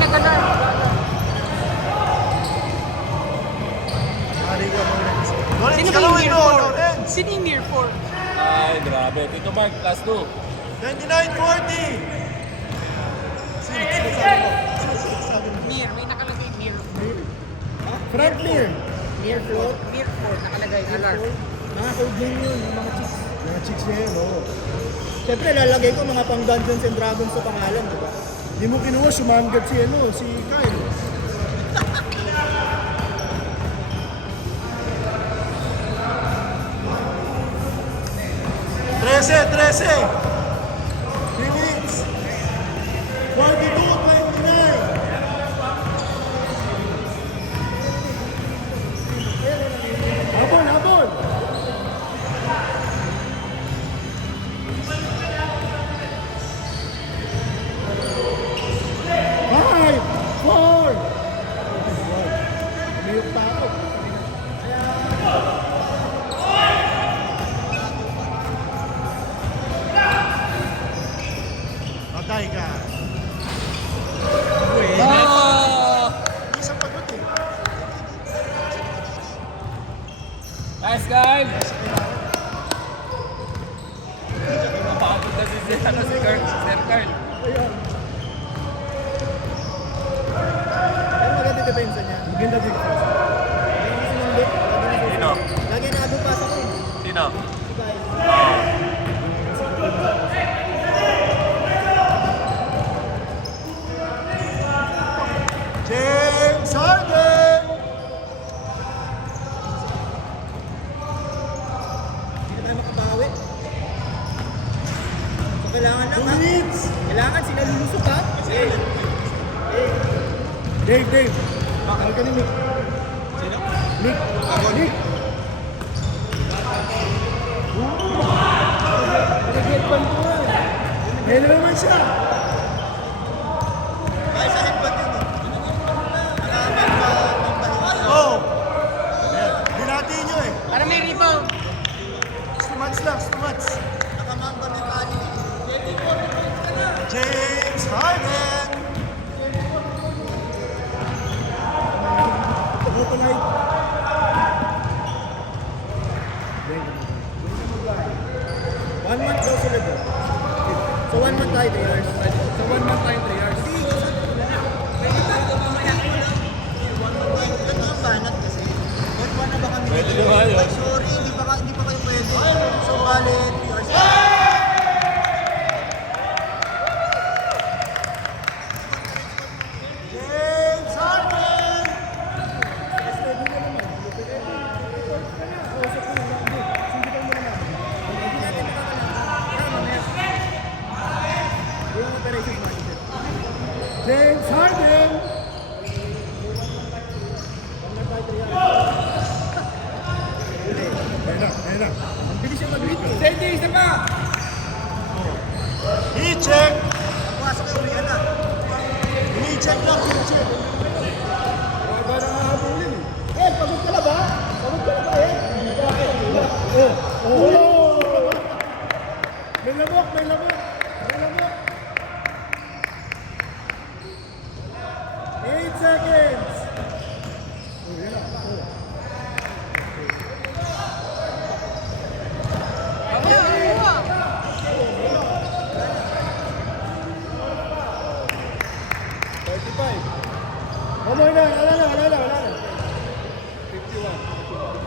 nag-alarm. Sino ba yung near 4? Lawrence. Sino yung near 4? Ay, grabe. Tito Mark, class 2. 29-40. Sino sabi mo? Near, may nakalagay near. Front near. Near 4. Near 4, nakalagay alarm. Mga code name yun, yung mga chicks. Mga chicks niya yun, oo. Siyempre, lalagay ko mga pang Dungeons and Dragons sa pangalan, di ba? Hindi mo kinuha, sumanggat si Kyle. Trece. 3 minutes. 42-29. Habol. 5, 4. Umayok tao. Patay ka. Oh! Isang pagod eh. Nice, Kyle! Napakapot na si Sir Carl. Ayun. Pero maganda depensa niya. Maganda din. Ayun kasi nung late, Sino? lagi nakadupasa ko. Sino? Si Kyle. James Harden. Hindi na tayo makabawi. So, kailangan lang 2 minutes. Kailangan sila lulusok ha? Dave. Mahal ka ni Nick. Sino? Nick. Nick. Nag-headband ko nga. Ngayon na naman siya. Ay, sa headband yun eh. Oh. Binati nyo eh. Para may rebound. Stumats lang. Nakamamba ni Kali. James Harden. Tonight. One month daw sila doon. So 1 month tayo, 3 years. So 1 month tayo, 3 years. Ito ang banat kasi. What one na ba kami? Pwede naman yun. Ay, sorry, hindi pa kayo pwede. So valid, 3 years. James Harden. James Harden. Ayun na. Ang bilis yung mag-read eh. Sende, isa pa! I-check. Pumasok yung Rihanna. I-check lang. I-check. Wala na hahabulin eh. Pagod ka na ba? Oh. May lamok. 8 seconds. Kamoy na.